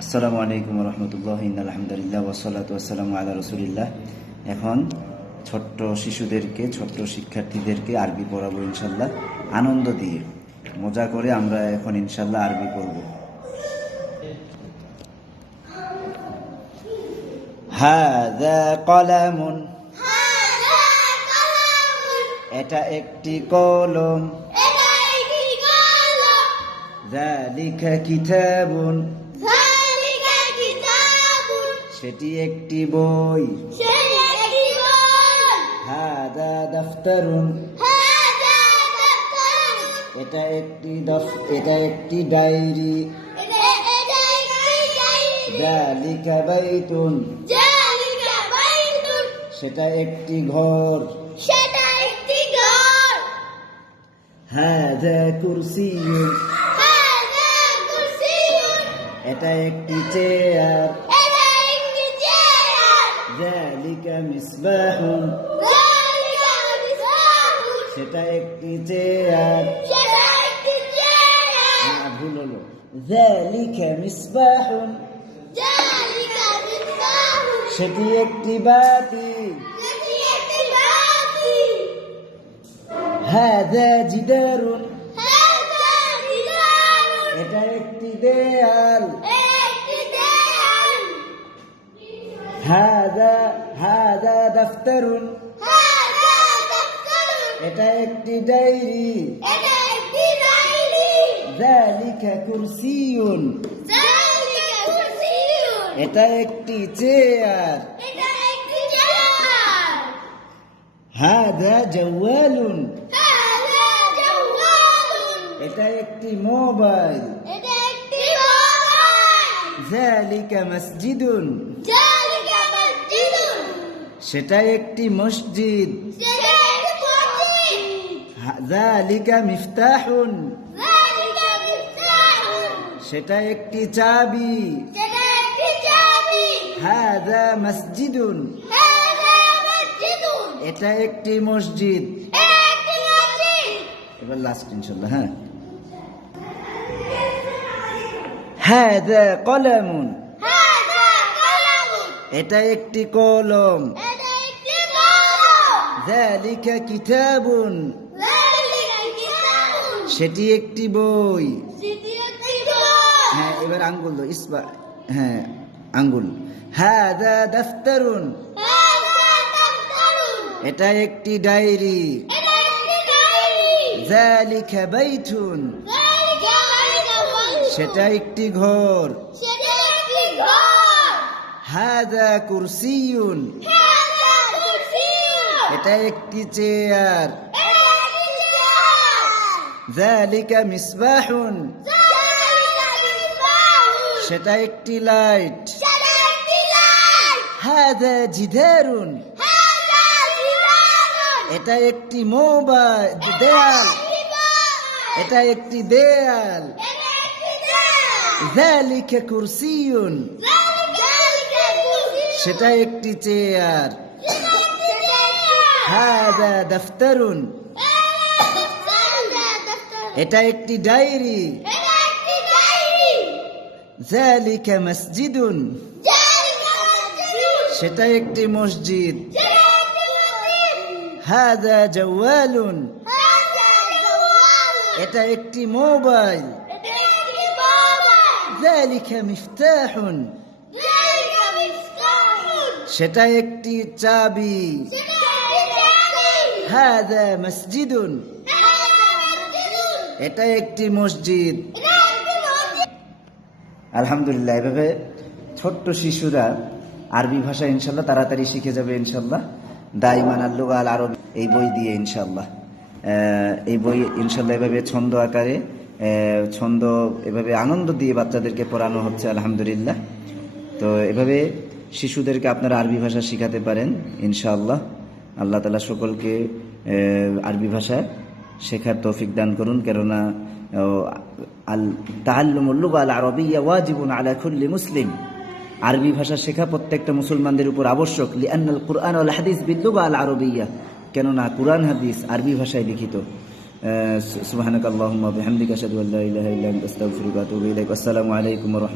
আসসালামু আলাইকুম রহমতুল্লাহ আলহামদুলিল্লাহ ওসলাত ওসালাম আল্লাহ রসুলিল্লাহ। এখন ছোট্ট শিশুদেরকে ছোট্ট শিক্ষার্থীদেরকে আরবি পড়াবো ইনশাল্লাহ আনন্দ দিয়ে। মজা করে আমরা এখন ইনশাল্লাহ আরবি পড়ব। কলামুন। এটা একটি কলম। যালিকা কিতাবুন। সেটি একটি বই। হাদা দফতরুন। এটা একটি এটা একটি ডায়েরি। বাইতুন। সেটা একটি ঘর। সেটা একটি ঘর। হাদা কুরসিয়ুন। হাদা কুরসিয়ুন। এটা একটি চেয়ার এটা একটি চেয়ার। যালিকা মিসবাহুন যালিকা মিসবাহুন সেটা একটি চেয়ার। সেটা একটি চেয়ার। না ভুল হলো। যালিকা মিসবাহুন যালিকা মিসবাহুন সেটি একটি বাতি। সেটি একটি বাতি। হাদা জিদারুন হাদা জিদারুন এটা একটি দেয়াল। হাদা হাদা দফতরুন হাদা দফতরুন এটা একটি ডায়েরি এটা একটি ডায়েরি যালিকা কুরসিয়ুন যালিকা কুরসিয়ুন এটা একটি চেয়ার এটা একটি চেয়ার হাদা জওয়ালুন হাদা জাওয়ালুন এটা একটি মোবাইল. এটা একটি মোবাইল. যালিকা মসজিদুন যালিকা মসজিদুন সেটা একটি মসজিদ। সেটা একটি মিফতাহুন। সেটা চাবি। হাদা মসজিদুন। এটা একটি মসজিদ। এবার লাস্ট ইনশাল্লাহ হ্যাঁ। কলামুন। হাদা এটা একটি কলম। কিতাবুন যালিকা সেটি একটি বই। হ্যাঁ এবার আঙ্গুল দাও ইসবা হ্যাঁ আঙ্গুল। হাদা দফতরুন। এটা একটি ডায়েরি। যালিকা বাইতুন। সেটা একটি ঘর। হাদা কুরসিয়ুন। এটা একটি চেয়ার। একটি মিসবাহুন সেটা একটি লাইট। হাদা জিদারুন। এটা একটি মোবাইল দেয়াল। এটা একটি দেয়াল। একটি চেয়ার সেটা একটি চেয়ার। হাদা দফতরুন। এটা একটি ডায়েরি। যালিকা মসজিদুন। সেটা একটি মসজিদ। হাদা জওয়ালুন। এটা একটি মোবাইল। যালিকা মিফতাহুন। সেটা একটি চাবি। হাদা মসজিদুন। এটা একটি মসজিদ। আলহামদুলিল্লাহ, এভাবে ছোট্ট শিশুরা আরবি ভাষা ইনশাল্লাহ তাড়াতাড়ি শিখে যাবে ইনশাল্লাহ। দাইমান আল্লুগা আল আরব, এই বই দিয়ে ইনশাল্লাহ। এই বই ইনশাল্লাহ এভাবে ছন্দ আকারে ছন্দ এভাবে আনন্দ দিয়ে বাচ্চাদেরকে পড়ানো হচ্ছে, আলহামদুলিল্লাহ। তো এভাবে শিশুদেরকে আপনারা আরবি ভাষা শিখাতে পারেন ইনশাআল্লাহ আল্লাহ তালা সকলকে আরবি ভাষা শেখার তৌফিক দান করুন। কেননা আল তাল্লুমুল্লুগ আল আরবিয়া ওয়াজিবুন আলা মুসলিম। আরবি ভাষা শেখা প্রত্যেকটা মুসলমানদের উপর আবশ্যক, লিআন্নাল কুরআন ওয়াল হাদিস বিল্লুগা আল আরবিয়া কেননা, কুরআন, হাদিস আরবি ভাষায় লিখিত। ইলাইক। আসসালামু আলাইকুম ওয়া